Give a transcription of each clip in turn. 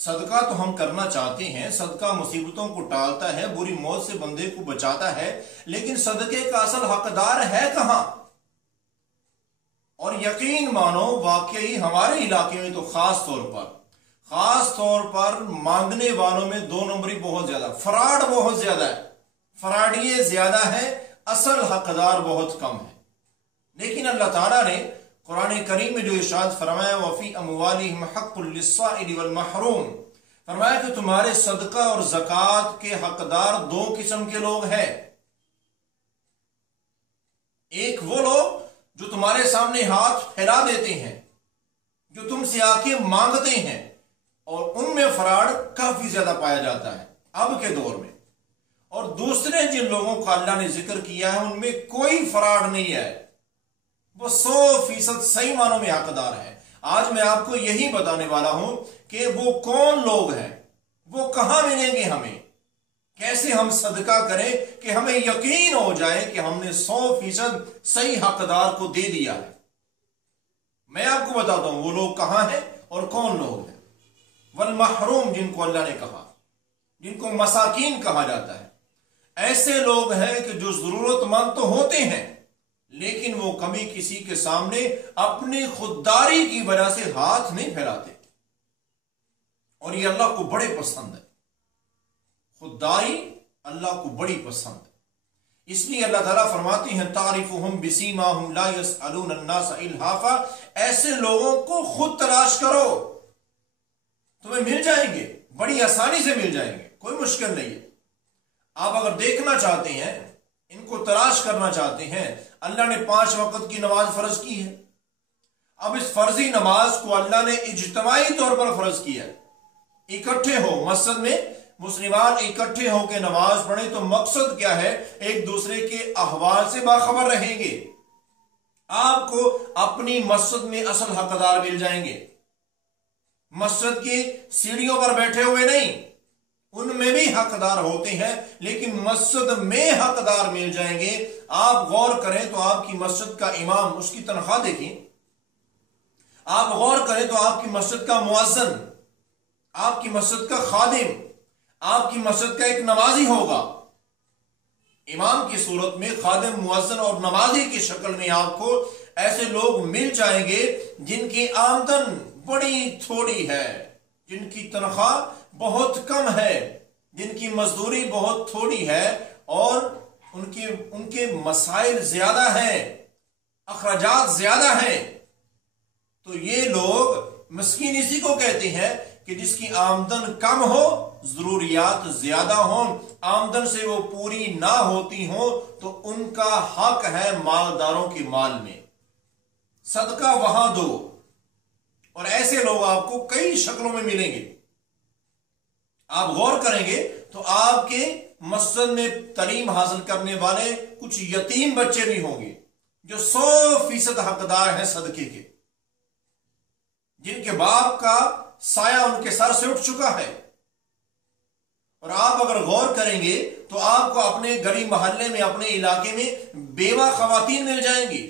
صدقہ تو ہم کرنا چاہتے ہیں، صدقہ مصیبتوں کو ٹالتا ہے، بری موت سے بندے کو بچاتا ہے، لیکن صدقے کا اصل حقدار ہے کہاں؟ اور یقین مانو واقعی ہمارے علاقے میں تو خاص طور پر مانگنے والوں میں 2 نمبری بہت زیادہ، فراڈ بہت زیادہ ہے، فراڈیے زیادہ ہے، اصل حقدار بہت کم ہے۔ لیکن اللہ تعالیٰ نے قرآن کریم میں جو ارشاد فرمایا وَفِي أَمْوَالِهِمْ حَقٌّ لِلسَّائِلِ وَالْمَحْرُومِ، فرمایا کہ تمہارے صدقہ اور زکوٰۃ کے حقدار 2 قسم کے لوگ ہیں۔ ایک وہ لوگ جو تمہارے سامنے ہاتھ پھیلا دیتے ہیں، جو تم سے آ کے مانگتے ہیں، اور ان میں فراڈ کافی زیادہ پایا جاتا ہے اب کے دور میں۔ اور دوسرے جن لوگوں کا اللہ نے ذکر کیا ہے ان میں کوئی فراڈ نہیں ہے، وہ 100% صحیح معنوں میں حقدار ہے۔ آج میں آپ کو یہی بتانے والا ہوں کہ وہ کون لوگ ہیں، وہ کہاں ملیں گے ہمیں، کیسے ہم صدقہ کریں کہ ہمیں یقین ہو جائے کہ ہم نے 100% صحیح حقدار کو دے دیا ہے۔ میں آپ کو بتاتا ہوں وہ لوگ کہاں ہیں اور کون لوگ ہیں۔ والمحروم، جن کو اللہ نے کہا، جن کو مساکین کہا جاتا ہے، ایسے لوگ ہیں کہ جو ضرورت مند تو ہوتے ہیں لیکن وہ کبھی کسی کے سامنے اپنی خودداری کی وجہ سے ہاتھ نہیں پھیلاتے، اور یہ اللہ کو بڑے پسند ہے۔ خودداری اللہ کو بڑی پسند ہے، اس لیے اللہ تعالیٰ فرماتے ہیں تعرفهم بسیماهم لا يسألون الناس الحافا، ایسے لوگوں کو خود تلاش کرو، تمہیں مل جائیں گے، بڑی آسانی سے مل جائیں گے، کوئی مشکل نہیں ہے۔ آپ اگر دیکھنا چاہتے ہیں، ان کو تلاش کرنا چاہتے ہیں، اللہ نے 5 وقت کی نماز فرض کی ہے۔ اب اس فرضی نماز کو اللہ نے اجتماعی طور پر فرض کیا، اکٹھے ہو مسجد میں مسلمان اکٹھے ہو کے نماز پڑھیں، تو مقصد کیا ہے؟ ایک دوسرے کے احوال سے باخبر رہیں گے، آپ کو اپنی مسجد میں اصل حقدار مل جائیں گے، مسجد کی سیڑھیوں پر بیٹھے ہوئے نہیں، ان میں بھی حقدار ہوتے ہیں لیکن مسجد میں حقدار مل جائیں گے۔ آپ غور کریں تو آپ کی مسجد کا امام، اس کی تنخواہ دیکھیں، آپ غور کریں تو آپ کی مسجد کا مؤذن، آپ کی مسجد کا خادم، آپ کی مسجد کا ایک نمازی ہوگا، امام کی صورت میں خادم، مؤذن اور نمازی کی شکل میں آپ کو ایسے لوگ مل جائیں گے جن کی آمدن بڑی تھوڑی ہے، جن کی تنخواہ بہت کم ہے، جن کی مزدوری بہت تھوڑی ہے، اور ان کے مسائل زیادہ ہیں، اخراجات زیادہ ہیں۔ تو یہ لوگ مسکین اسی کو کہتے ہیں کہ جس کی آمدن کم ہو، ضروریات زیادہ ہوں، آمدن سے وہ پوری نہ ہوتی ہوں، تو ان کا حق ہے مالداروں کے مال میں، صدقہ وہاں دو۔ اور ایسے لوگ آپ کو کئی شکلوں میں ملیں گے، آپ غور کریں گے تو آپ کے مسجد میں تعلیم حاصل کرنے والے کچھ یتیم بچے بھی ہوں گے جو 100% حقدار ہیں صدقے کے، جن کے باپ کا سایہ ان کے سر سے اٹھ چکا ہے۔ اور آپ اگر غور کریں گے تو آپ کو اپنے گلی محلے میں، اپنے علاقے میں بیوہ خواتین مل جائیں گی،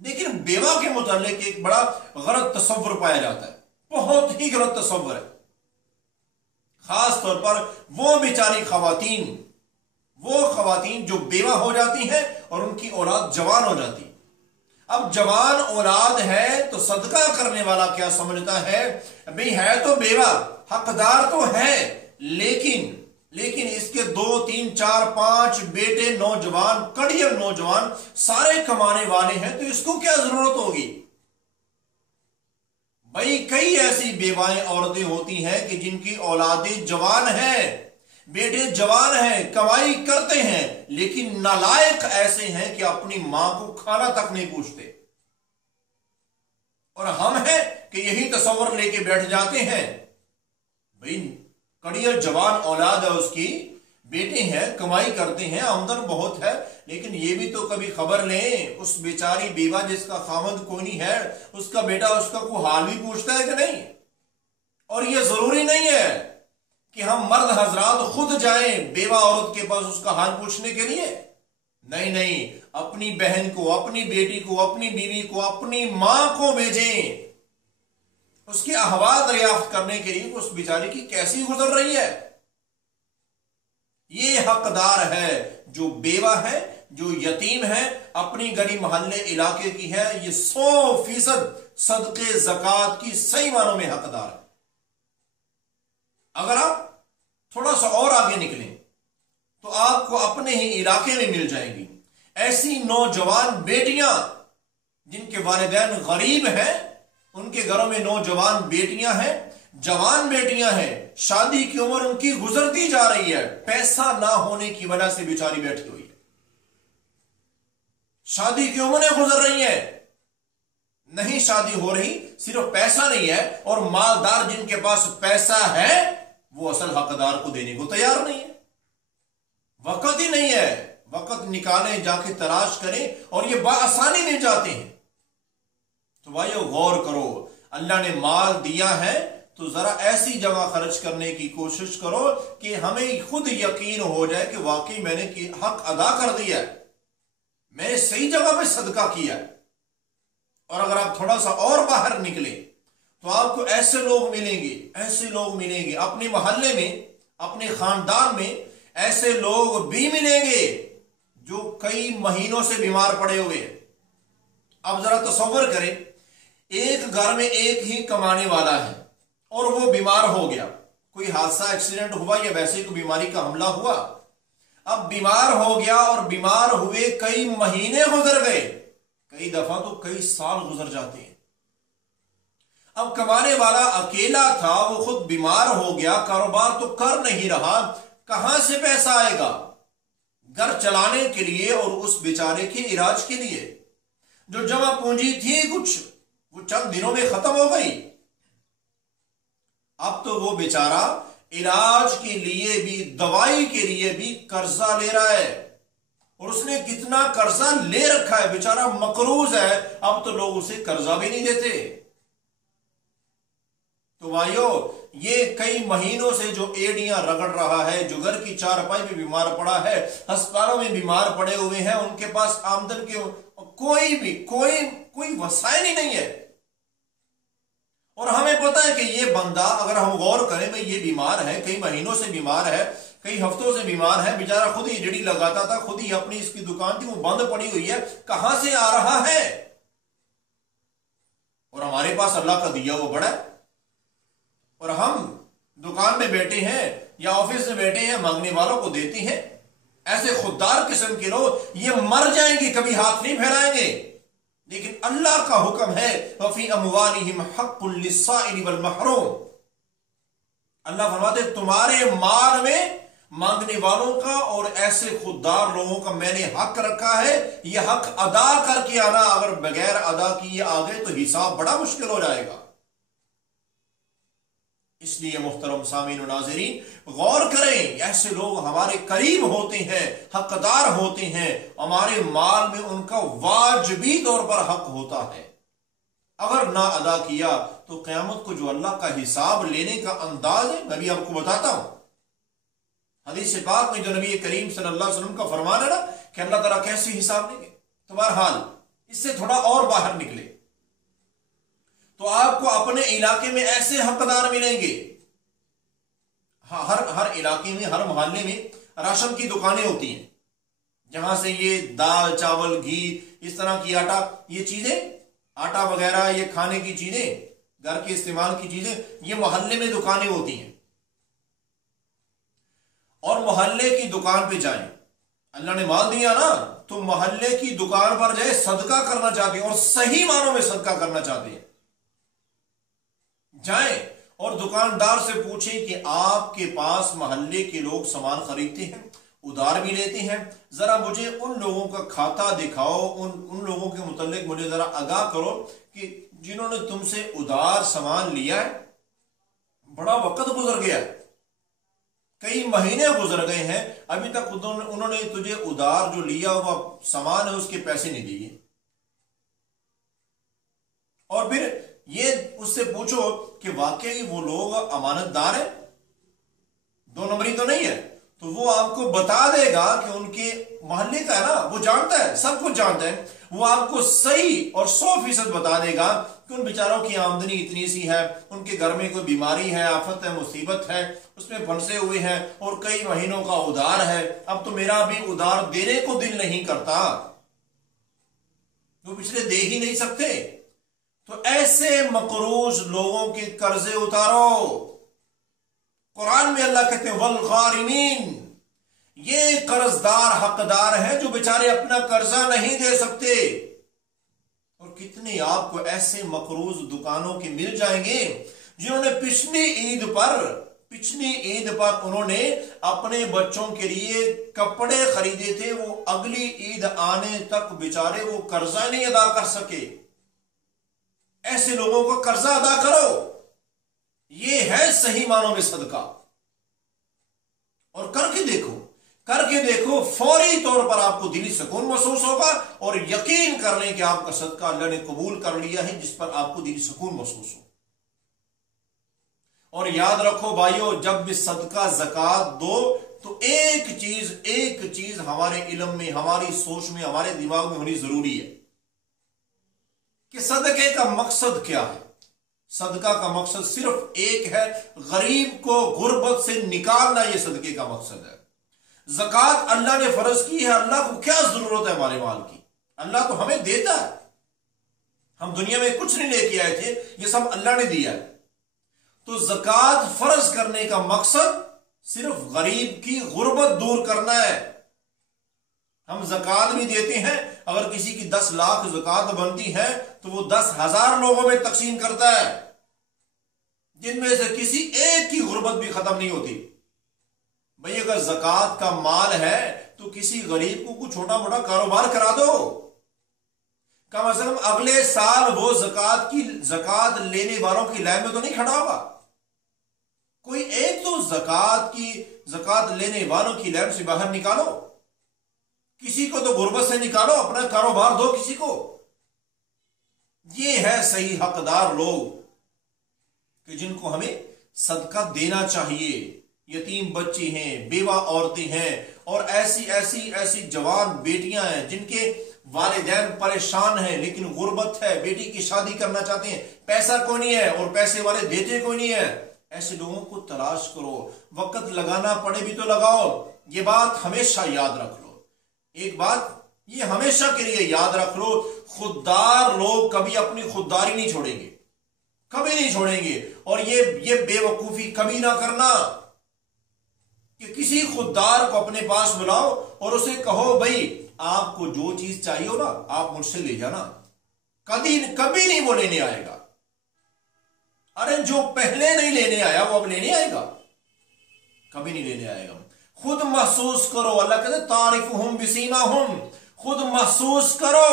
لیکن بیوہ کے متعلق ایک بڑا غلط تصور پایا جاتا ہے، بہت ہی غلط تصور ہے، خاص طور پر وہ بیچاری خواتین، وہ خواتین جو بیوہ ہو جاتی ہیں اور ان کی اولاد جوان ہو جاتی۔ اب جوان اولاد ہے تو صدقہ کرنے والا کیا سمجھتا ہے؟ بھئی ہے تو بیوہ، حقدار تو ہے، لیکن اس کے 2 3 4 5 بیٹے نوجوان، کڑیل نوجوان، سارے کمانے والے ہیں، تو اس کو کیا ضرورت ہوگی؟ بھئی کئی ایسی بیوائیں عورتیں ہوتی ہیں کہ جن کی اولادیں جوان ہیں، بیٹے جوان ہیں، کمائی کرتے ہیں، لیکن نالائق ایسے ہیں کہ اپنی ماں کو کھانا تک نہیں پوچھتے، اور ہم ہیں کہ یہی تصور لے کے بیٹھ جاتے ہیں۔ بھئی کڑیل جوان اولاد ہے اس کی، بیٹے ہیں، کمائی کرتے ہیں، آمدن بہت ہے، لیکن یہ بھی تو کبھی خبر لیں اس بیچاری بیوہ جس کا خاوند کوئی نہیں ہے، اس کا بیٹا اس کا کوئی حال بھی پوچھتا ہے کہ نہیں؟ اور یہ ضروری نہیں ہے کہ ہم مرد حضرات خود جائیں بیوہ عورت کے پاس اس کا حال پوچھنے کے لیے، نہیں، اپنی بہن کو، اپنی بیٹی کو، اپنی بیوی کو، اپنی ماں کو بھیجیں، اس کے احوال دریافت کرنے کے لیے اس بیچاری کی کیسی گزر رہی ہے. یہ حقدار ہے جو بیوہ ہے، جو یتیم ہے، اپنی گلی محلے علاقے کی ہے، یہ 100% صدقے زکوٰۃ کی صحیح معنوں میں حقدار ہے. اگر آپ تھوڑا سا اور آگے نکلیں تو آپ کو اپنے ہی علاقے میں مل جائیں گی ایسی نوجوان بیٹیاں جن کے والدین غریب ہیں، ان کے گھروں میں نوجوان بیٹیاں ہیں، جوان بیٹیاں ہیں، شادی کی عمر ان کی گزرتی جا رہی ہے، پیسہ نہ ہونے کی وجہ سے بیچاری بیٹھی ہوئی ہے. شادی کی عمریں گزر رہی ہیں، نہیں شادی ہو رہی، صرف پیسہ نہیں ہے، اور مالدار جن کے پاس پیسہ ہے وہ اصل حقدار کو دینے کو تیار نہیں ہے. وقت ہی نہیں ہے، وقت نکالیں، جا کے تلاش کریں، اور یہ بآسانی مل جاتے ہیں. تو بھائیو غور کرو، اللہ نے مال دیا ہے تو ذرا ایسی جگہ خرچ کرنے کی کوشش کرو کہ ہمیں خود یقین ہو جائے کہ واقعی میں نے حق ادا کر دیا ہے، میں نے صحیح جگہ پہ صدقہ کیا ہے. اور اگر آپ تھوڑا سا اور باہر نکلیں تو آپ کو ایسے لوگ ملیں گے، ایسے لوگ ملیں گے اپنے محلے میں، اپنے خاندان میں ایسے لوگ بھی ملیں گے جو کئی مہینوں سے بیمار پڑے ہوئے ہیں. اب ذرا تصور کریں، ایک گھر میں ایک ہی کمانے والا ہے اور وہ بیمار ہو گیا، کوئی حادثہ ایکسیڈنٹ ہوا یا ویسے کوئی بیماری کا حملہ ہوا، اب بیمار ہو گیا اور بیمار ہوئے کئی مہینے گزر گئے، کئی دفعہ تو کئی سال گزر جاتے ہیں. اب کمانے والا اکیلا تھا، وہ خود بیمار ہو گیا، کاروبار تو کر نہیں رہا، کہاں سے پیسہ آئے گا گھر چلانے کے لیے اور اس بیچارے کے علاج کے لیے؟ جو جمع پونجی تھی کچھ، وہ چند دنوں میں ختم ہو گئی. اب تو وہ بیچارہ علاج کے لیے بھی، دوائی کے لیے بھی قرضہ لے رہا ہے، اور اس نے کتنا قرضہ لے رکھا ہے، بیچارہ مقروض ہے. اب تو لوگ اسے قرضہ بھی نہیں دیتے. تو بھائیو، یہ کئی مہینوں سے جو ایڑیاں رگڑ رہا ہے، جو گھر کی چارپائی میں بیمار پڑا ہے، ہسپتالوں میں بیمار پڑے ہوئے ہیں، ان کے پاس آمدن کے کوئی وسائل ہی نہیں ہے. اور ہمیں پتا ہے کہ یہ بندہ، اگر ہم غور کریں بھئی یہ بیمار ہے، کئی مہینوں سے بیمار ہے، کئی ہفتوں سے بیمار ہے، بیچارہ خود ہی جڑی لگاتا تھا، خود ہی اپنی اس کی دکان تھی وہ بند پڑی ہوئی ہے، کہاں سے آ رہا ہے؟ اور ہمارے پاس اللہ کا دیا وہ بڑا ہے، اور ہم دکان میں بیٹھے ہیں یا آفس میں بیٹھے ہیں، مانگنے والوں کو دیتے ہیں. ایسے خوددار قسم کے لوگ یہ مر جائیں گے، کبھی ہاتھ نہیں پھیلائیں گے. لیکن اللہ کا حکم ہے وَفِي أَمْوَالِهِمْ حَقٌّ لِلسَّائِلِ وَالْمَحْرُومِ، اللہ فرماتے تمہارے مال میں مانگنے والوں کا اور ایسے خوددار لوگوں کا میں نے حق رکھا ہے، یہ حق ادا کر کے آنا، اگر بغیر ادا کیے آگے تو حساب بڑا مشکل ہو جائے گا. اس لیے محترم سامعین و ناظرین، غور کریں، ایسے لوگ ہمارے قریب ہوتے ہیں، حقدار ہوتے ہیں، ہمارے مال میں ان کا واجبی طور پر حق ہوتا ہے. اگر نہ ادا کیا تو قیامت کو جو اللہ کا حساب لینے کا انداز ہے، میں بھی آپ کو بتاتا ہوں. حدیث پاک میں جو نبی کریم صلی اللہ علیہ وسلم کا فرمان ہے نا کہ اللہ تعالیٰ کیسے حساب لیں گے. تو بہرحال اس سے تھوڑا اور باہر نکلے تو آپ کو اپنے علاقے میں ایسے حقدار ملیں گے. ہر علاقے میں، ہر محلے میں راشن کی دکانیں ہوتی ہیں، جہاں سے یہ دال، چاول، گھی، اس طرح کی یہ چیزیں، آٹا وغیرہ، یہ کھانے کی چیزیں، گھر کے استعمال کی چیزیں، یہ محلے میں دکانیں ہوتی ہیں. اور محلے کی دکان پہ جائیں، اللہ نے مال دیا نا، تو محلے کی دکان پر جائے، صدقہ کرنا چاہتے ہیں اور صحیح معنوں میں صدقہ کرنا چاہتے ہیں، جائیں اور دکاندار سے پوچھیں کہ آپ کے پاس محلے کے لوگ سامان خریدتے ہیں، ادھار بھی لیتے ہیں، ذرا مجھے ان لوگوں کا کھاتا دکھاؤ، ان لوگوں کے متعلق مجھے ذرا آگاہ کرو کہ جنہوں نے تم سے ادھار سامان لیا ہے، بڑا وقت گزر گیا، کئی مہینے گزر گئے ہیں، ابھی تک انہوں نے تجھے ادھار جو لیا ہوا سامان ہے اس کے پیسے نہیں دیے. اور پھر یہ اس سے پوچھو کہ واقعی وہ لوگ امانت دار ہیں، 2 نمبری تو نہیں ہے. تو وہ آپ کو بتا دے گا کہ ان کے محلے کا ہے نا، وہ جانتا ہے، سب کچھ جانتا ہے، وہ آپ کو صحیح اور 100% بتا دے گا کہ ان بیچاروں کی آمدنی اتنی سی ہے، ان کے گھر میں کوئی بیماری ہے، آفت ہے، مصیبت ہے، اس میں پھنسے ہوئے ہیں اور کئی مہینوں کا ادھار ہے، اب تو میرا بھی ادھار دینے کو دل نہیں کرتا، وہ پچھلے دے ہی نہیں سکتے۔ تو ایسے مقروض لوگوں کے قرضے اتارو۔ قرآن میں اللہ کہتے ہیں والغارمین، یہ قرضدار حقدار ہیں جو بیچارے اپنا قرضہ نہیں دے سکتے۔ اور کتنے آپ کو ایسے مقروض دکانوں کے مل جائیں گے جنہوں نے پچھلی عید پر انہوں نے اپنے بچوں کے لیے کپڑے خریدے تھے، وہ اگلی عید آنے تک بیچارے وہ قرضہ نہیں ادا کر سکے۔ ایسے لوگوں کو قرضہ ادا کرو، یہ ہے صحیح معنوں میں صدقہ۔ اور کر کے دیکھو فوری طور پر آپ کو دلی سکون محسوس ہوگا، اور یقین کر لیں کہ آپ کا صدقہ اللہ نے قبول کر لیا ہے جس پر آپ کو دلی سکون محسوس ہو۔ اور یاد رکھو بھائیو، جب بھی صدقہ زکوٰۃ دو تو ایک چیز ہمارے علم میں، ہماری سوچ میں، ہمارے دماغ میں ہونی ضروری ہے کہ صدقے کا مقصد کیا ہے۔ صدقہ کا مقصد صرف ایک ہے، غریب کو غربت سے نکالنا، یہ صدقے کا مقصد ہے۔ زکوٰۃ اللہ نے فرض کی ہے، اللہ کو کیا ضرورت ہے ہمارے مال کی؟ اللہ تو ہمیں دیتا ہے، ہم دنیا میں کچھ نہیں لے کے آئے تھے، یہ سب اللہ نے دیا ہے۔ تو زکوٰۃ فرض کرنے کا مقصد صرف غریب کی غربت دور کرنا ہے۔ ہم زکوٰۃ بھی دیتے ہیں، اگر کسی کی 10 لاکھ زکوٰۃ بنتی ہے تو وہ 10,000 لوگوں میں تقسیم کرتا ہے، جن میں سے کسی ایک کی غربت بھی ختم نہیں ہوتی۔ بھئی اگر زکوٰۃ کا مال ہے تو کسی غریب کو کچھ چھوٹا موٹا کاروبار کرا دو، کم از کم اگلے سال وہ زکوٰۃ لینے والوں کی لائن میں تو نہیں کھڑا ہوگا۔ کوئی ایک تو زکوٰۃ لینے والوں کی لائن سے باہر نکالو، کسی کو تو غربت سے نکالو، اپنا کاروبار دو کسی کو۔ یہ ہے صحیح حقدار لوگ کہ جن کو ہمیں صدقہ دینا چاہیے۔ یتیم بچے ہیں، بیوہ عورتیں ہیں، اور ایسی جوان بیٹیاں ہیں جن کے والدین پریشان ہیں لیکن غربت ہے، بیٹی کی شادی کرنا چاہتے ہیں، پیسہ کوئی نہیں ہے اور پیسے والے دیتے کوئی نہیں ہے۔ ایسے لوگوں کو تلاش کرو، وقت لگانا پڑے بھی تو لگاؤ۔ یہ بات ہمیشہ یاد رکھ لو، ایک بات یہ ہمیشہ کے لیے یاد رکھ لو، خوددار لوگ کبھی اپنی خودداری نہیں چھوڑیں گے، کبھی نہیں چھوڑیں گے۔ اور یہ بے وقوفی کبھی نہ کرنا کہ کسی خوددار کو اپنے پاس بلاؤ اور اسے کہو بھائی آپ کو جو چیز چاہیے ہو نا آپ مجھ سے لے جانا، کبھی نہیں وہ لینے آئے گا۔ ارے جو پہلے نہیں لینے آیا وہ اب لینے آئے گا؟ کبھی نہیں لینے آئے گا۔ خود محسوس کرو، اللہ کہتے ہیں تعرفہم بسیماہم، خود محسوس کرو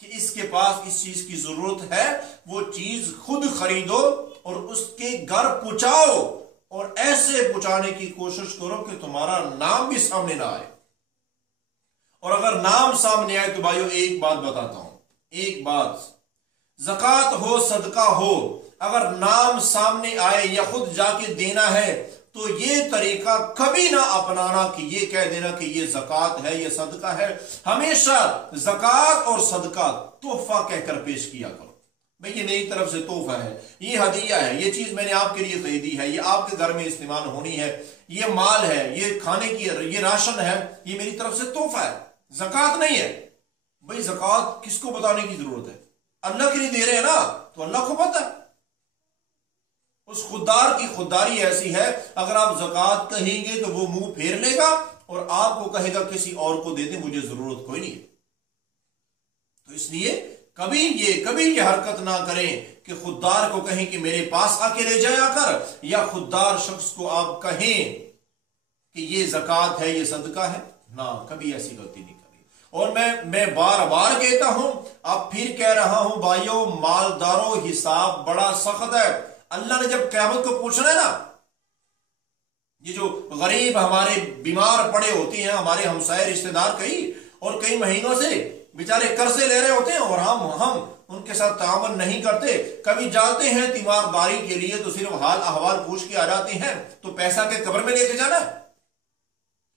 کہ اس کے پاس اس چیز کی ضرورت ہے، وہ چیز خود خریدو اور اس کے گھر پہنچاؤ، اور ایسے پہنچانے کی کوشش کرو کہ تمہارا نام بھی سامنے نہ آئے۔ اور اگر نام سامنے آئے تو بھائیو ایک بات بتاتا ہوں، ایک بات، زکوٰۃ ہو صدقہ ہو، اگر نام سامنے آئے یا خود جا کے دینا ہے تو یہ طریقہ کبھی نہ اپنانا کہ یہ کہہ دینا کہ یہ زکوٰۃ ہے، یہ صدقہ ہے۔ ہمیشہ زکوٰۃ اور صدقہ تحفہ کہہ کر پیش کیا کرو، بھئی یہ میری طرف سے تحفہ ہے، یہ ہدیہ ہے، یہ چیز میں نے آپ کے لیے خریدی ہے، یہ آپ کے گھر میں استعمال ہونی ہے، یہ مال ہے، یہ کھانے کی، یہ راشن ہے، یہ میری طرف سے تحفہ ہے، زکوٰۃ نہیں ہے۔ بھئی زکوٰۃ کس کو بتانے کی ضرورت ہے؟ اللہ کے لیے دے رہے ہیں نا تو اللہ کو پتہ ہے۔ اس خوددار کی خودداری ایسی ہے، اگر آپ زکوٰۃ کہیں گے تو وہ منہ پھیر لے گا اور آپ کو کہے گا کسی اور کو دے دیں، مجھے ضرورت کوئی نہیں ہے۔ تو اس لیے کبھی یہ حرکت نہ کریں کہ خوددار کو کہیں کہ میرے پاس آ کے لے جایا کر، یا خوددار شخص کو آپ کہیں کہ یہ زکوٰۃ ہے، یہ صدقہ ہے، نہ، کبھی ایسی غلطی نہیں کریں۔ اور میں بار بار کہتا ہوں، اب پھر کہہ رہا ہوں بھائیو، مالداروں حساب بڑا سخت ہے۔ اللہ نے جب قیامت کو پوچھنا ہے نا، یہ جو غریب ہمارے بیمار پڑے ہوتے ہیں، ہمارے ہمسائے رشتہ دار اور کئی مہینوں سے بیچارے قرضے لے رہے ہوتے ہیں اور ہم ان کے ساتھ تعاون نہیں کرتے، کبھی جاتے ہیں تیمارداری کے لیے تو صرف حال احوال پوچھ کے آ جاتے ہیں، تو پیسہ کے قبر میں لے کے جانا ہے؟